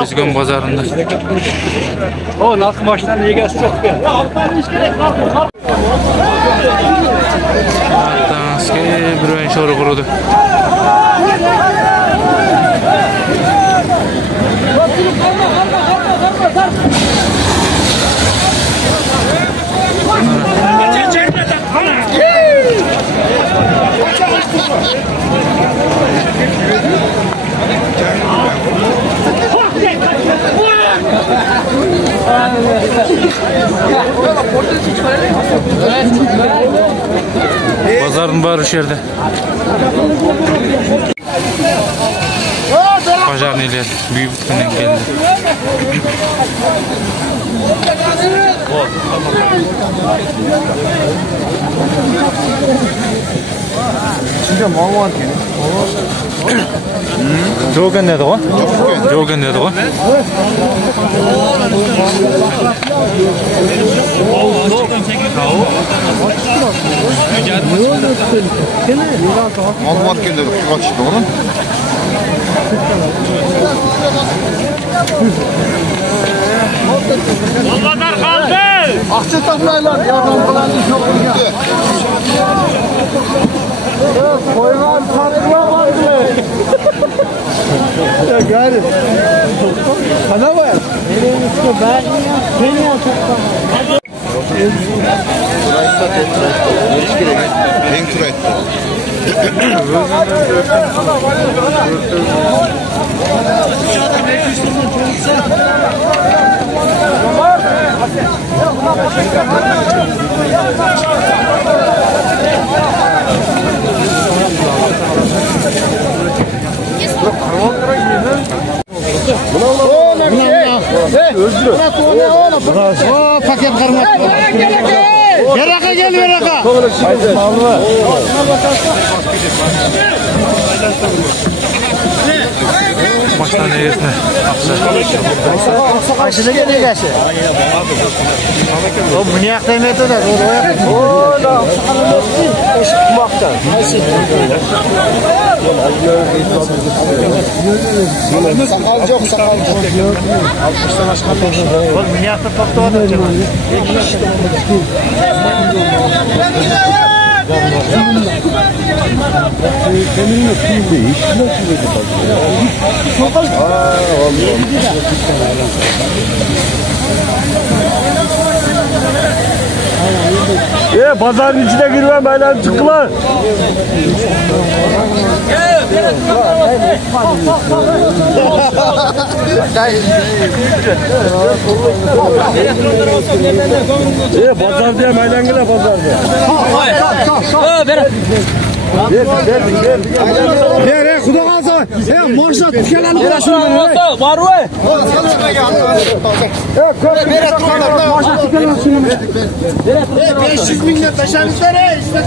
Özgün pazarında. O narkı maçlarının egesi çok be. Hatta bir oyun soru kurudu. Pazarın barış yerde. Pazar neler? Büyük bütünden geldi. 진짜 mal var ki. Jogen dedi o. Jogen dedi o. Mal var ki dedi. Kaç doğru? Allah'lar kaldı. Akça toplaylar. Yardım falan yok. Koyman tatlıya vardı. Ya gari. Kana var. En kürek. Paket karmak. Beraka gel beraka. Baştan eğrisine. Aşırı geliyor gerçi. O bunu yaklayamıyor da. O da. Eşit kumakta. Sakal yok, sakal yok. 60'tan aşağı toplu. Oğlum bunu yakta toplu olacak. Seninle kimde iş nasıl dedi? Pazarın içine girmem benden çıktılar. Pazar diye maydan gele pazar diye. Ver kuda kalsa. Marşa tükelenle uğraşın. Var mı? Marşa tükelenle. 500 milyon taşanızlar. İşte